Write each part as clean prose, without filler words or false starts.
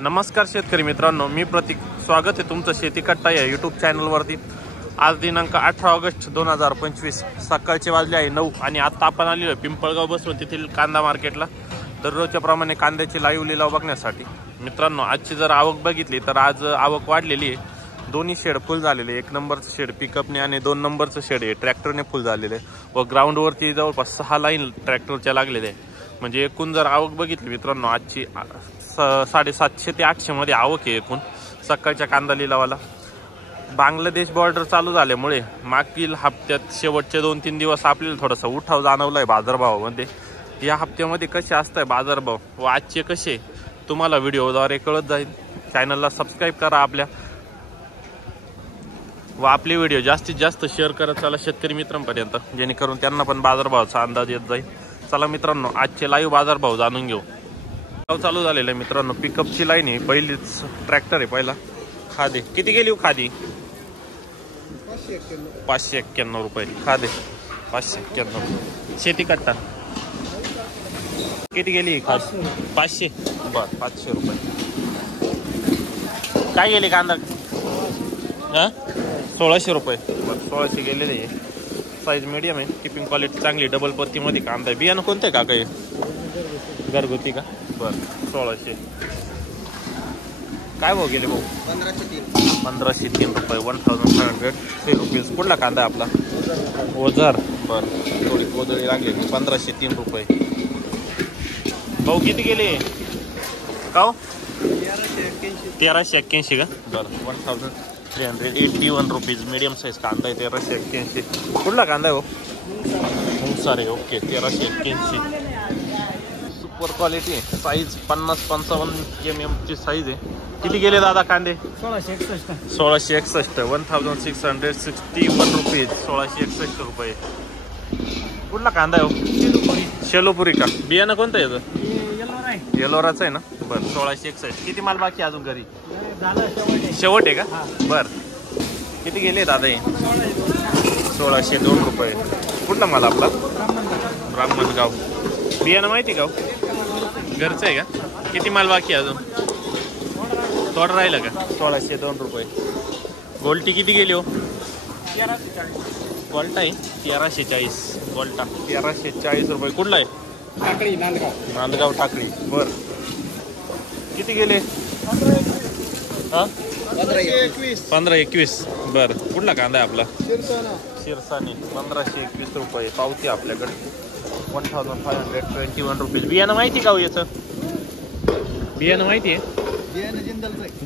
नमस्कार शेतकरी मित्रांनो, मी प्रतीक. स्वागत आहे तुमचं शेती कट्टा या यूट्यूब चॅनलवरती. आज दिनांक 18 ऑगस्ट 2025 सकाळचे वाजले आहे 9 आणि आता आपण आलेलो आहे पिंपळगाव बसवंत येथील कांदा मार्केटला दररोजच्या प्रमाणे कांद्याची लाईव्ह लिलाव बघण्यासाठी. मित्रांनो, आजची जर आवक बघितली तर आज आवक वाढलेली आहे. दोन्ही शेड फुल झालेले. एक नंबरचं शेड पिकअपने आणि 2 नंबरचं शेड आहे ट्रॅक्टरने फुल झालेले व ग्राउंडवरती जवळपास 6 लाईन ट्रॅक्टरच्या लागलेल्या आहे. म्हणजे एकूण जर आवक बघितली मित्रांनो, आजची 750 ते 800 मध्ये आवक आहे एकूण सकाळच्या कांदा लिलावाला. बांगलादेश बॉर्डर चालू झाल्यामुळे मागील हप्त्यात शेवटचे 2-3 दिवस आपल्याला थोडासा उठाव जाणवला आहे बाजारभावामध्ये. या हप्त्यामध्ये कसे असत आहे बाजारभाव व आजचे कसे तुम्हाला व्हिडिओद्वारे कळत जाईल. चॅनलला सबस्क्राईब करा आपल्या व आपले व्हिडिओ जास्तीत जास्त शेअर करत चला शेतकरी मित्रांपर्यंत, जेणेकरून त्यांना पण बाजारभावाचा अंदाज येत जाईल. चला मित्रांनो, आजचे लाईव्ह बाजारभाव जाणून घेऊ. चालू झालेलं आहे मित्रांनो. पिकअपची लाईन आहे, पहिलीच ट्रॅक्टर आहे पहिला. खादे किती गेली खादी? 591 रुपये खादे. 591. शेती कट्टा किती गेली? 500. बर, 500 रुपये. काय गेली कांदा? 1600 रुपये. बरं, 1600 गेलेले आहे. साईज मीडियम आहे, किपिंग क्वालिटी चांगली, डबल पत्तीमध्ये कांदा आहे. बियाणं कोणतं आहे का? काही घरगुती का? बरं, 1600. काय भाव गेले भाऊ? 1503 रुपये. 1503 रुपीज. कुठला कांदा आहे आपला? ओझर. बरं, थोडी कोदळी लागली. 1503 रुपये. भाऊ किती गेले का? 1381 का? बरं, 1381 रुपीज. मीडियम साईज कांदा आहे. 1381. कुठला कांदा आहे हो? मुंगसारे. ओके, 1381. सुपर क्वालिटी आहे. साईज 50-55 mm ची साईज आहे. किती गेले दादा कांदे? 1661. 1661 रुपीज. 1661 रुपये. कुठला कांदा आहे हो? शेलोपुरी का? बियाणं कोणतं आहे? येलोराचं आहे ना? बरं, 1661. किती माल बाकी अजून घरी? शेवट आहे का? बरं, किती गेले दादा हे? 1602 रुपये. कुठला माल आपला? ब्राह्मणगाव. बियाणं माहिती का? घरचं आहे का? किती माल बाकी अजून? थोडं राहिलं का? 1602 रुपये. गोल्टी किती गेली हो? गोल्टा आहे 1340. गोल्टा 1340 रुपये. कुठला आहे? टाकळी, नांदगाव टाकळी. बरं, किती गेले? 1521. बरं, कुठला कांदा आहे आपला? शिरसानी. 1521 रुपये. पावती आपल्याकडे 1521 रुपीज. बियाणं माहिती का हो याचं? बियाणं माहिती आहे?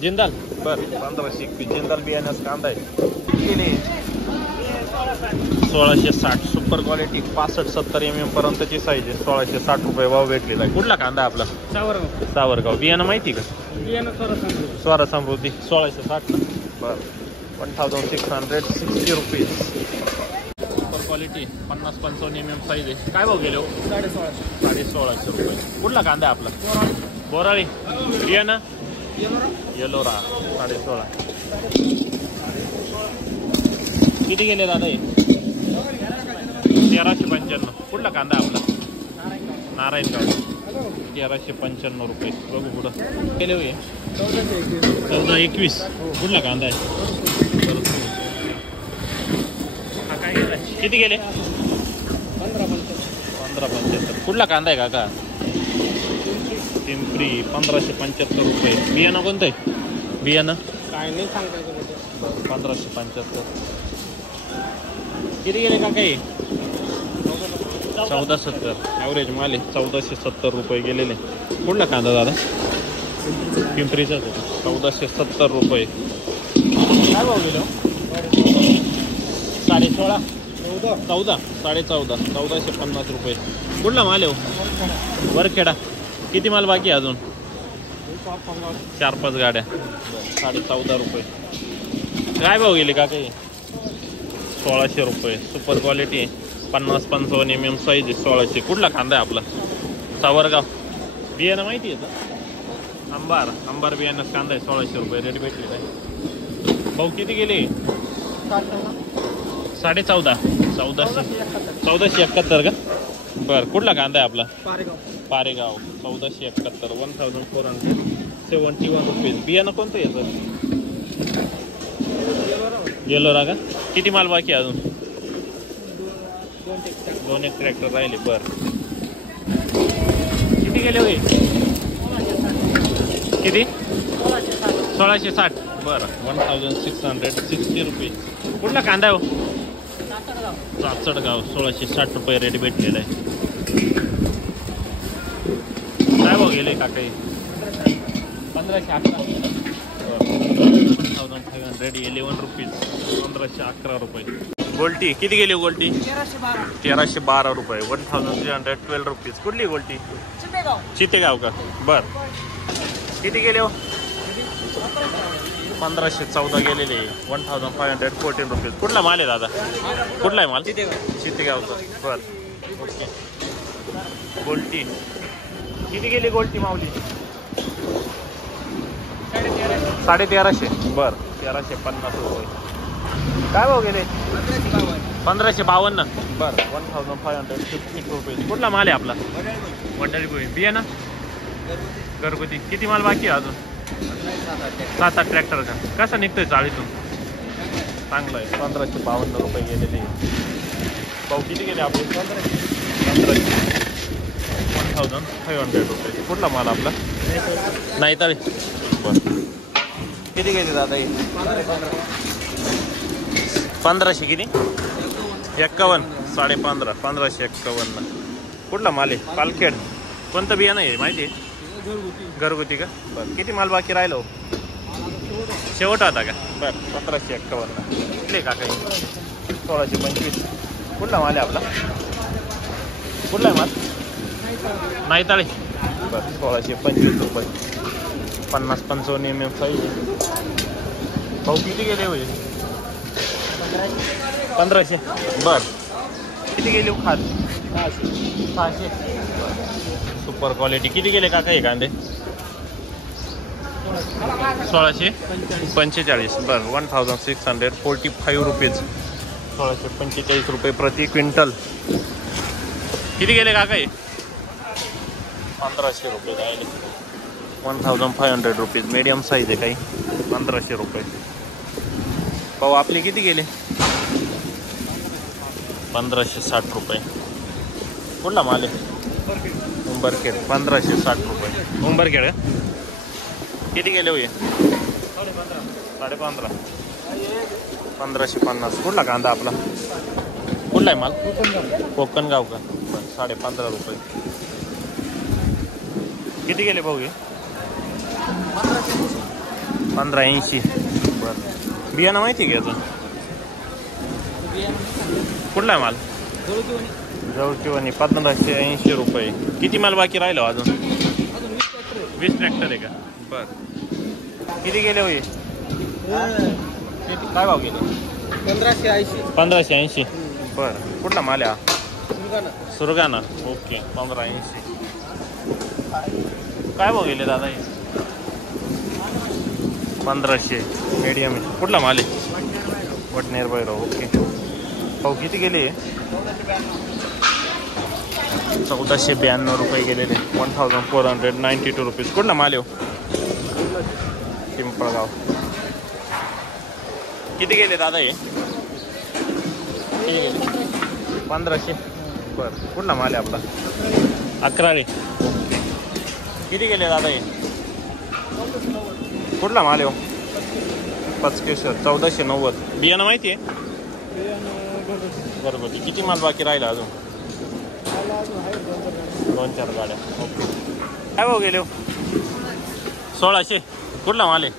जिंदाल. बरं, 1521 जिंदाल बियाण्याचा कांदा आहे. किती 1660. सुपर क्वालिटी 65-70 mm पर्यंतची साईज आहे. 1660 रुपये भाव भेटलेला आहे. कुठला कांदा आपला? सावरगाव. बियाणं माहिती का? स्वरा समृद्धी. 1660. बरं, 1660 rupees. Super quality 50-55 mm size आहे. काय भाव गेले हो? 1650 रुपये. कुठला कांदा आहे आपला? बोराळी. बियाणं येलोरा. 16.5. किती गेले दादा हे? 1395. कुठला कांदा आपला? नारायणगाव. 1395 रुपये. बघू पुढं गेले होय. 1421. कुठला कांदा आहे? हा काय गेला? किती गेले? 1575. कुठला कांदा आहे काका? पिंपरी. 1575 रुपये. बियाणं कोणतं आहे? बियाणं काय नाही सांगता. 1575. किती गेले काका हे? 1470. ॲव्हरेज माल आहे. 1470 रुपये गेलेले. कुठला कांदा दादा? पिंपरीचा. 1470 रुपये. काय भाव गेलो? 16.5. 14. 14.5. 1450 रुपये. कुठला माल आहे हो? वरखेडा. किती माल बाकी आहे अजून? 4-5 गाड्या. 14.5 रुपये. काय भाव गेले का काही? 1600 रुपये. सुपर क्वालिटी आहे. 50-55 mm साईज आहे. 1600. कुठला कांदा आहे आपला? सावरगाव. बियाणं माहिती आहे का? अंबार बियाणं कांदा आहे. 1600 रुपये रेट भेटलेला आहे. भाऊ किती गेले? 14.5. 1471 का? बरं, कुठला कांदा आहे आपला? पारेगाव. 1471. 1471 71 रुपीज. बियाणं कोणतं याचं? येलो रागा. किती माल बाकी आहे अजून? 2 ट्रॅक्टर राहिले. बरं किती गेले होय? किती? 1660. बरं 1660 रुपीज. कुठला कांदा आहे हो? सासडगाव. 1660 रुपये रेट भेटलेला आहे. काय भाव गेले काका? 1511. 1111 रुपीज. 1511 रुपये. गोल्टी किती गेली? गोल्टी 1312 रुपये. 1312 रुपीज. कुठली गोल्टी? चितेगाव का? बर किती गेले हो? 1514 गेलेले. 1514 रुपीज. कुठला माल आहे दादा? कुठला आहे माल? चितेगावचा. बर ओके. गोल्टी किती गेली? गोल्टी माऊली 1350. बर 1350 रुपये. काय भाव गेले? 1552. बर 1550 रुपये. कुठला माल आहे आपला? वंडारी भुई. बियाणं घरगुती. किती माल बाकी आहे अजून? 7-8 ट्रॅक्टर का? कसा निघतोय चाळीतून? चांगलं आहे. 1552 रुपये गेलेले. भाऊ किती गेले आपले? 1500 रुपये. कुठला माल आपला? नाही तरी. बरं किती गेले दादा? 1500. किती? 51. 15.5. 1551. कुठला माल आहे? पालखेड. कोणतं बियाणं आहे माहिती आहे? घरगुती का? बरं किती माल बाकी राहिलो? शेवट होता का? बरं 1551. कुठले काका? 1625. कुठला माल आहे आपला? कुठला आहे माल? नाही ताळे. बरं 1625 रुपये. 50-55 mm साईज. भाऊ किती गेले होईल? 1500. बरं किती गेले खात? 600. Super quality. किती गेले काका हे कांदे? 1645. बरं 1645 रुपीज. 1645 रुपये प्रति क्विंटल. किती गेले काका हे? 1500 रुपये राहिले. 1500 रुपीज. मीडियम साईज आहे काही. 1500 रुपये. भाऊ आपले किती गेले? 1560 रुपये. कुठला माल आहे? उंबरखेड. 1560 रुपये. उंबरखेड का? किती गेले होय? 15.5. 1550. कुठला कांदा आपला? कुठला आहे माल? कोकणगाव का? 15.5 रुपये. किती गेले भाऊ हे? 1580. बरं बियाणं माहिती आहे का याचं? कुठला आहे माल? जवळचीवानी. 1580 रुपये. किती माल बाकी राहिलो अजून? 20 ट्रॅक्टर आहे का? बरं किती गेले होय? काय भाव गेले? 1580. बरं कुठला माल आहे? सुरगाणा. ओके 1580. काय भाव गेले दादा हे? 1500. मीडियम आहे. कुठला माल आहे? वटनेर भैरव. ओके भाऊ किती गेले? 1492 रुपये गेलेले. 1492 रुपीज. कुठला माल आहे? पिंपळगाव. किती गेले दादा हे? 1500. बरं कुठला माल आहे आपला? 11. किती गेले दादा हे? कुठला माल आहे? पचकेश्वर. 1490. बियाणं माहिती आहे? बरोबर. किती माल बाकी राहिला अजून? 2-4 गाड्या. ओके काय भाव गेले? 1600. कुठला माल आहे?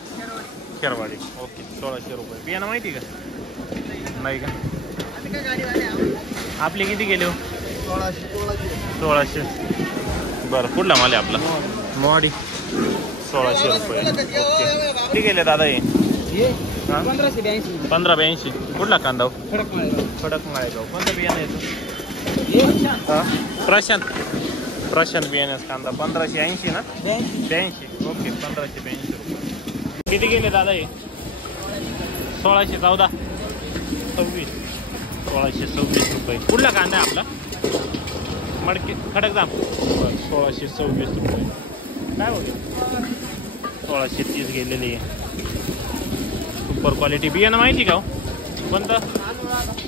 खेरवाडी. ओके 1600 रुपये. बियाणं माहिती का? नाही का? आपले किती गेले? 1600. बरं कुठला माल आहे आपला? मोवाडी. 1600 रुपये. ओके किती गेले दादा हे? 1582. कुठला कांदा? खडक माळेगाव. कोणतं बियाणं येतो? प्रशांत बियाण्यास कांदा. 1580 ना? 82. ओके 1582 रुपये. किती गेले दादा हे? 1614. 26. 1626 रुपये. कुठला कांदा आहे आपला? मडके खडकदाम. 1626 रुपये. काय होईल? 1630 गेलेली आहे. सुपर क्वालिटी बियाणं माहिती का हो? कोणतं?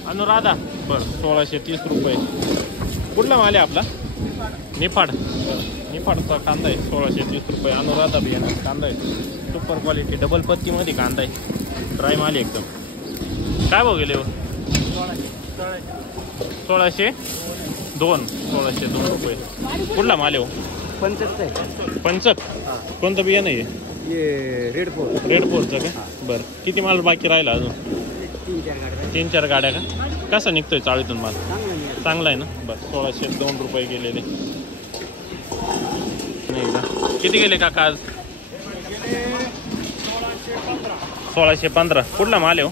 अनुराधा. बरं 1630 रुपये. कुठला माल आहे आपला? निफाड. निफाडचा कांदा आहे 1630 रुपये. अनुराधा बियाणं कांदा आहे. सुपर क्वालिटी डबल पत्तीमध्ये कांदा आहे. ड्राय माल आहे एकदम. काय भाव गेले हो? 1602. 1602 रुपये. कुठला माल आहे हो? पंचक. कोणतं बियाणं आहे? रेड फोरचं का? बरं किती माल बाकी राहिला अजून? 3-4 गाड्या का? कसा निघतोय चाळीतून माल? चांगला आहे ना? बरं 1602 रुपये गेलेले. नाही का? किती गेले काका आज? 1615. कुठला माल आहे हो?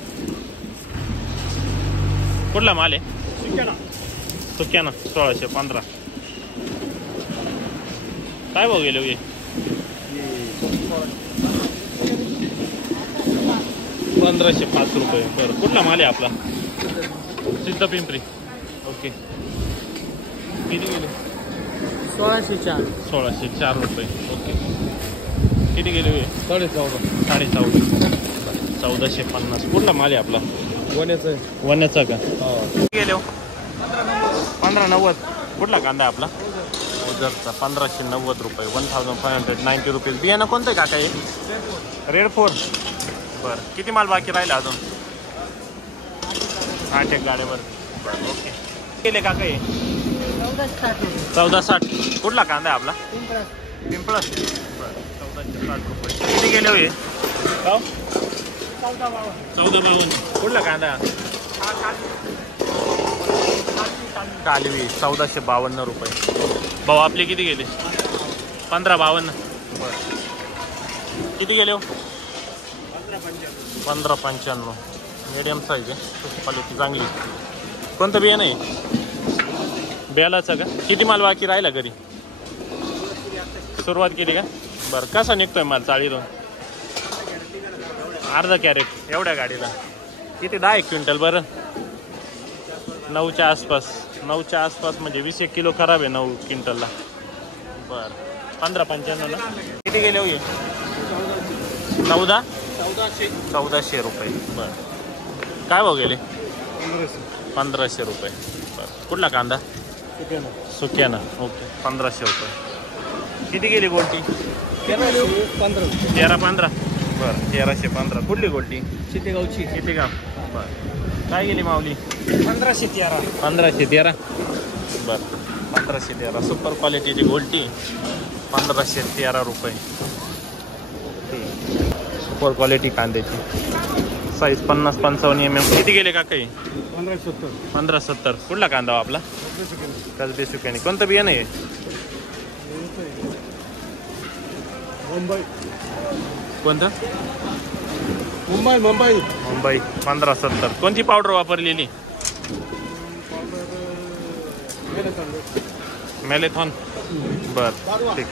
कुठला माल आहे? सुक्याना 1615. काय भाव गेले हे? 1505 रुपये. बरं कुठला माल आहे आपला? सिद्धपिंपरी. ओके. किती गेले? 1604 रुपये. ओके. किती गेले हे? 1450. कुठला माल आहे आपला? वण्याचा का? किती गेले हो? 1590. कुठला कांदा आहे आपला? ओझरचा 1590 रुपये. 1590 रुपीज. बियाणं कोणतं आहे काका हे? Red four. बरं किती माल बाकी राहिला अजून? 8 गाड्यावर. बरं ओके. गेले काका हे? 1460. कुठला कांदा आहे आपला? पिंपळस. बरं 1460 रुपये. किती गेले हो हे? 1452. कुठला कांदा? कालवी 1452 रुपये. भाऊ आपले किती गेले? 1552. बरं किती गेले हो? 1595. मीडियम साईज आहे. क्वालिटी चांगली. कोणतं बियाणं आहे? बेलाचं का? किती माल बाकी राहिला घरी? सुरुवात केली का? बरं कसा निघतोय माल चाळीतून? अर्धा कॅरेट. एवढ्या गाडीला किती? 10 क्विंटल. बरं 9च्या आसपास. 9च्या आसपास म्हणजे 20 किलो खराब आहे 9 क्विंटलला. बरं 1595 ना. किती गेले हो? 1400 रुपये. बरं काय भाव गेले? 1500 रुपये. बरं कुठला कांदा? सुक्याना. ओके 1500 रुपये. किती गेली गोल्टी? 1315. बरं 1315. कुठली गोल्टी? चितेगावची. चितेगाव. बरं काय गेली माऊली? 1513. 1513. बरं 1513. सुपर क्वालिटीची गोल्टी 1513 रुपये. सुपर क्वालिटी कांद्याची. Size 50-55 mm. किती गेले का काही? 1570. कुठला कांदा आपला? कसबे सुक्याने. कोणतं बियाणं आहे? मुंबई. कोणतं? मुंबई. 1570. कोणती पावडर वापरलेली? मॅलेथॉन. बरं ठीक.